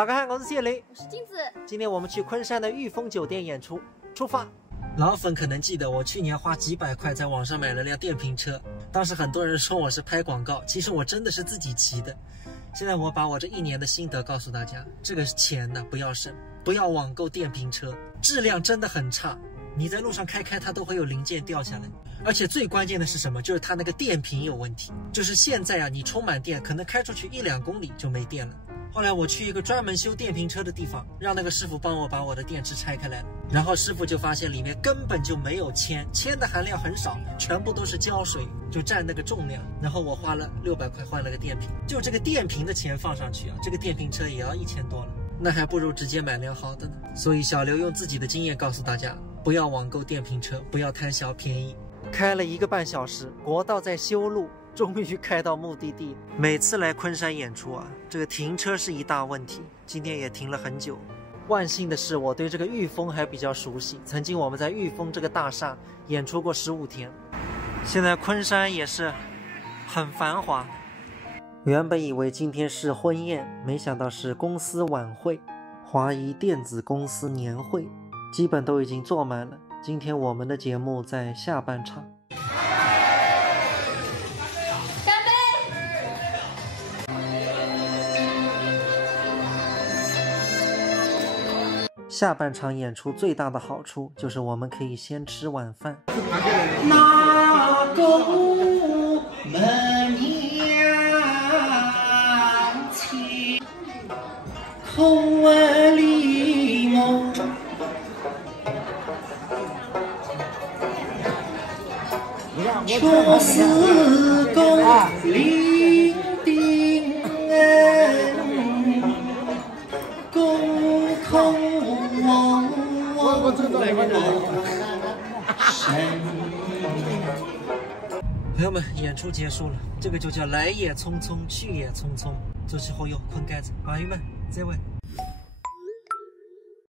大家好，我是谢雷，我是金子。今天我们去昆山的裕丰酒店演出，出发。老粉可能记得我去年花几百块在网上买了辆电瓶车，当时很多人说我是拍广告，其实我真的是自己骑的。现在我把我这1年的心得告诉大家，这个钱呢不要省，不要网购电瓶车，质量真的很差。你在路上开它都会有零件掉下来，而且最关键的是什么？就是它那个电瓶有问题，就是现在啊，你充满电可能开出去1-2公里就没电了。后来我去一个专门修电瓶车的地方，让那个师傅帮我把我的电池拆开来了，然后师傅就发现里面根本就没有铅的含量很少，全部都是胶水，就占那个重量。然后我花了600块换了个电瓶，就这个电瓶的钱放上去啊，这个电瓶车也要1000多了，那还不如直接买辆好的呢。所以小刘用自己的经验告诉大家，不要网购电瓶车，不要贪小便宜。开了1个半小时，国道在修路，终于开到目的地。每次来昆山演出啊，这个停车是一大问题，今天也停了很久。万幸的是，我对这个裕丰还比较熟悉，曾经我们在裕丰这个大厦演出过15天。现在昆山也是很繁华。原本以为今天是婚宴，没想到是公司晚会，华谊电子公司年会，基本都已经坐满了。今天我们的节目在下半场。干杯！下半场演出最大的好处就是我们可以先吃晚饭。那个木门娘亲，空儿里梦。却是功立定恩，共同神。朋友们，演出结束了，这个就叫来也匆匆，去也匆匆。走起后右，困盖子，朋友们，再会。